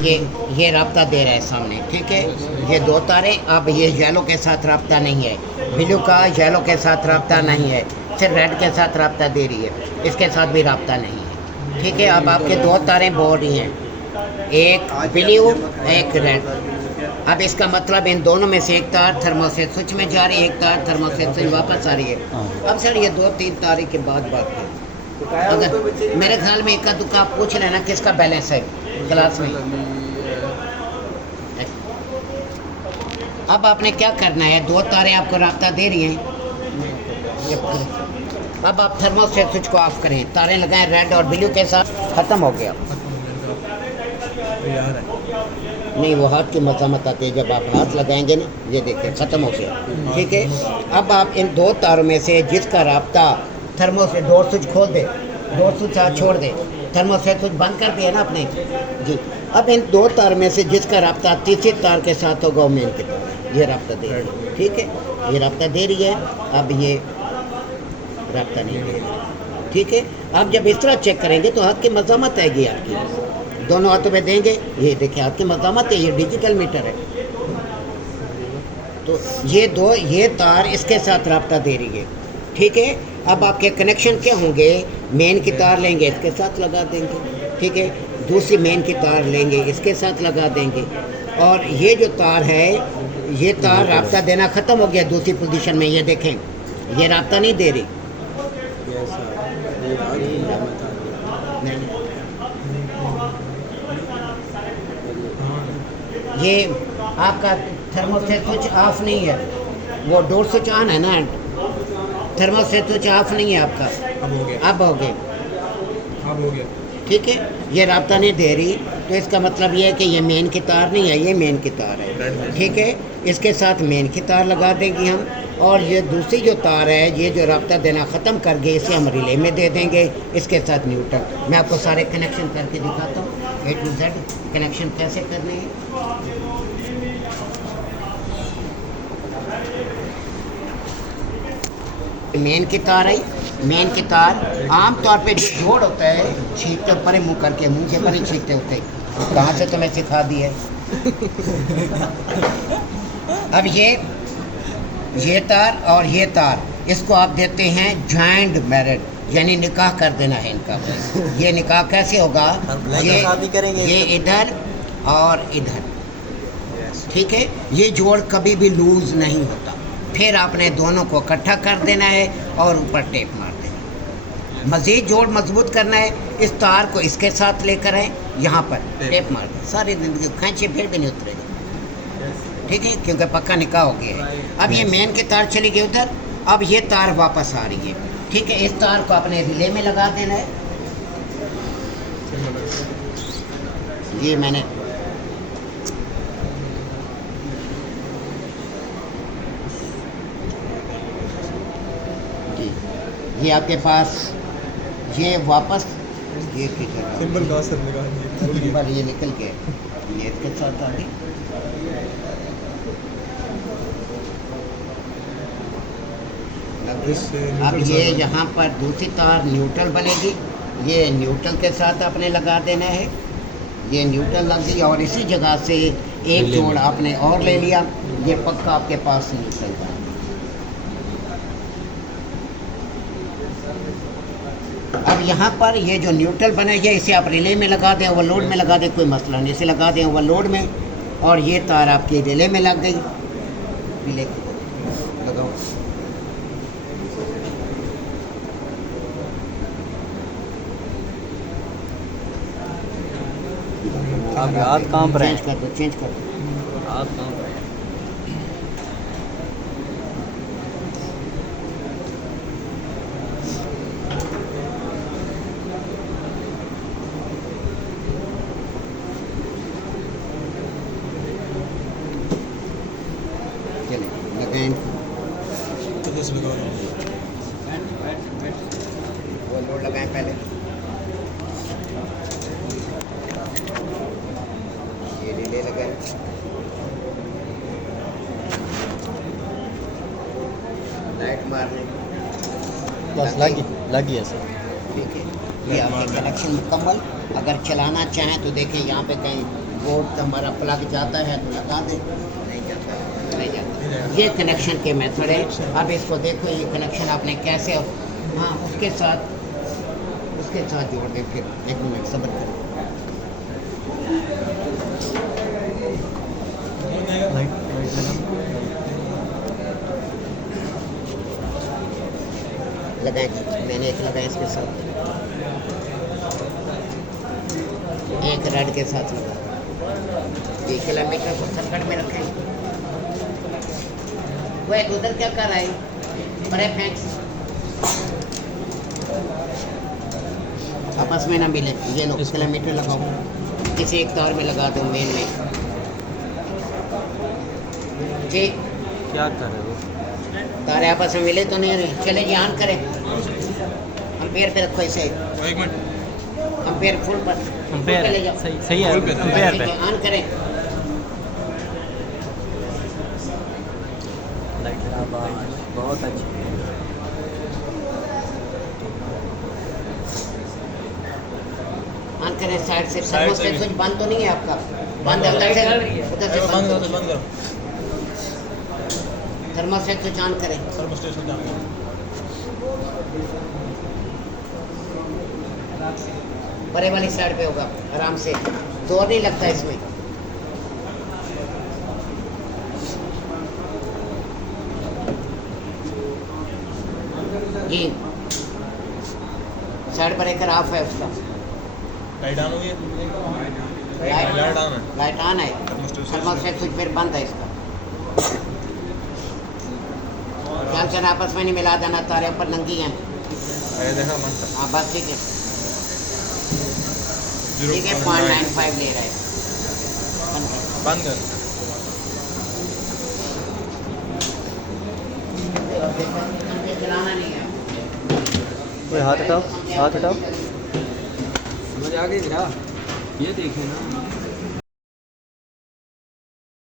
ये ये राब्ता दे रहा है सामने, ठीक है। ये दो तारे, अब ये येलो के साथ राब्ता नहीं है, ब्लू का येलो के साथ राब्ता नहीं है, सिर्फ रेड के साथ राब्ता दे रही है, इसके साथ भी राब्ता नहीं है, ठीक है। अब आपके दो तारें बोल रही हैं, एक ब्लू एक रेड। अब इसका मतलब इन दोनों में से एक तार थर्मोस्टेट स्विच में जा रही है, एक तार थर्मोस्टेट स्विच वापस आ रही है। अब सर ये 2-3 तारीख के बाद बात है। अगर मेरे ख्याल में इक्का दुक्का आप पूछ लेना किसका बैलेंस है क्लास में। अब आपने क्या करना है, दो तारें आपको राब्ता दे रही हैं, अब आप थर्मोस्टेट स्विच को ऑफ करें, तारें लगाएं रेड और ब्लू के साथ, ख़त्म हो गया। नहीं, वो हाथ की मजामत आती है, जब आप हाथ लगाएंगे ना, ये देखिए ख़त्म हो गया, ठीक है। अब आप इन दो तारों में से जिसका राब्ता थर्मोस्टेट, डोर स्विच खोल दे, डोर स्विच आप छोड़ दे, थर्मोस्टेट स्विच बंद कर दिया ना आपने जी। अब इन दो तार में से जिसका राब्ता तीसरी तार के साथ होगा वो मेन की तार, ये राब्ता दे रही है, ठीक है, ये राब्ता दे रही है। अब ये राब्ता नहीं दे रही है, ठीक है। आप जब इस तरह चेक करेंगे तो हाथ की मजामत आएगी आपकी, दोनों हाथों में देंगे, ये देखिए आपकी मजामत है, ये डिजिटल मीटर है। तो ये तार इसके साथ राब्ता दे रही है, ठीक है। अब आपके कनेक्शन क्या होंगे, मेन की तार लेंगे इसके साथ लगा देंगे, ठीक है, दूसरी मेन की तार लेंगे इसके साथ लगा देंगे, और ये जो तार है ये तार राब्ता देना ख़त्म हो गया दूसरी पोजीशन में, ये देखें ये राब्ता नहीं दे रही। ये आपका थर्मोस्टेट स्विच ऑफ नहीं है, वो डोर स्विच ऑन है ना, थर्मोस्टेट स्विच ऑफ नहीं है आपका। अब हो गया, अब हो गए, अब हो गया, ठीक है। ये राब्ता नहीं दे रही, तो इसका मतलब ये है कि ये मेन की तार नहीं है, ये मेन की तार है, ठीक है। इसके साथ मेन की तार लगा देंगे हम, और ये दूसरी जो तार है, ये जो राब्ता देना ख़त्म कर गए, इसे हम रिले में दे देंगे, इसके साथ न्यूट्रल। मैं आपको सारे कनेक्शन करके दिखाता हूँ, A to Z कनेक्शन कैसे करने हैं। मेन की तार आई, मेन की तार आम तौर पे जो जोड़ होता है छींकते परे मुंह करके, मुंह के परे छींकते होते हैं, कहाँ से तुम्हें सिखा दी है। अब ये तार और ये तार, इसको आप देते हैं जॉइंट मैरिड, यानी निकाह कर देना है इनका। ये निकाह कैसे होगा, ये इधर और इधर, ठीक है। ये जोड़ कभी भी लूज नहीं होता, फिर आपने दोनों को इकट्ठा कर देना है और ऊपर टेप मार देना। मज़ीद जोड़ मजबूत करना है, इस तार को इसके साथ लेकर आए, यहाँ पर टेप मार दें, सारी जिंदगी खींचे फिर भी नहीं उतरेगी, ठीक है, क्योंकि पक्का निकाह हो गया है। अब ये मेन की तार चली गई उधर, अब ये तार वापस आ रही है, ठीक है। इस तार को अपने रिले में लगा देना है, ये मैंने ये आपके पास, ये वापस ये सिंबल का असर लगा, ये निकल के ये इसके साथ आ गई। अब ये यहाँ पर दूसरी तार न्यूट्रल बनेगी, ये न्यूट्रल के साथ आपने लगा देना है, ये न्यूट्रल लग गई, और इसी जगह से एक जोड़ आपने और ले लिया, ये पक्का आपके पास न्यूट्रल बन। अब यहाँ पर ये जो न्यूट्रल बना है, इसे आप रिले में लगा दें, ओवरलोड में लगा दें, कोई मसला नहीं, इसे लगा दें ओवरलोड में, और ये तार आपकी रिले में लग गई, रिले लगाओ। आप हाथ कहाँ पर है? चेंज कर दो, चेंज कर दो, हाथ कहाँ पर है? लगाएं, तो कैसे लगा वो लोड लगाएं पहले, ये रिले लगाएं, लाइट मार लें, बस लगी है सर, ठीक है। ये आपके कनेक्शन मुकम्मल। अगर चलाना चाहें तो देखें यहाँ पे कहीं बोर्ड हमारा प्लग जाता है तो लगा दे, नहीं जाता नहीं जाता। ये कनेक्शन के मेथड है। अब इसको देखो ये कनेक्शन आपने कैसे, हाँ उसके साथ जोड़ दे। फिर 1 मिनट सब्र करो। लाइट लाइट लगाए, मैंने एक लगाया इसके साथ, एक रेड के साथ लगा। ये किलोमीटर को सर्किट में रखें। वह उधर क्या कर रहा है? बड़े फेंक आपस में ना मिले। ये लो किलोमीटर लगाओ, किसी एक तार में लगा दो, मेन में। ठीक, क्या कर रहे हो? तारे आपस में मिले तो नहीं रहे। चले जी ऑन करें, अम्पेयर पे रखो इसे, 1 मिनट। अम्पेयर फुल पर, कंपेयर ले जाओ। सही सही है, कंपेयर पे ऑन करें। लाइट बहुत अच्छी। ऑन करें साइड से। साइड से कुछ बंद तो नहीं है आपका? बंद है उधर से बंद बंद करो, बंद करो। थर्मोस्टेट स्विच ऑन करें। थर्मोस्टेट डाल दो। बड़े वाली साइड पे होगा, आराम से, जोर नहीं लगता इसमें। जी साइड ब्रेकर ऑफ है उसका। लाइट ऑन हुई है? लाइट ऑन है। लाइट ऑन है, थर्मोस्टेट थर्मोस्टेट स्विच फिर बंद है इसका। ख्याल से आपस में नहीं मिला देना, तारे ऊपर नंगी हैं। अरे देखा बंद कर। हाँ बस ठीक है, ठीक है। 0.95 ले रहा है। बंद कर। चलाना नहीं है। कोई हाथ हटाओ, हाथ हटाओ। समझ आ गई क्या? ये देखें ना।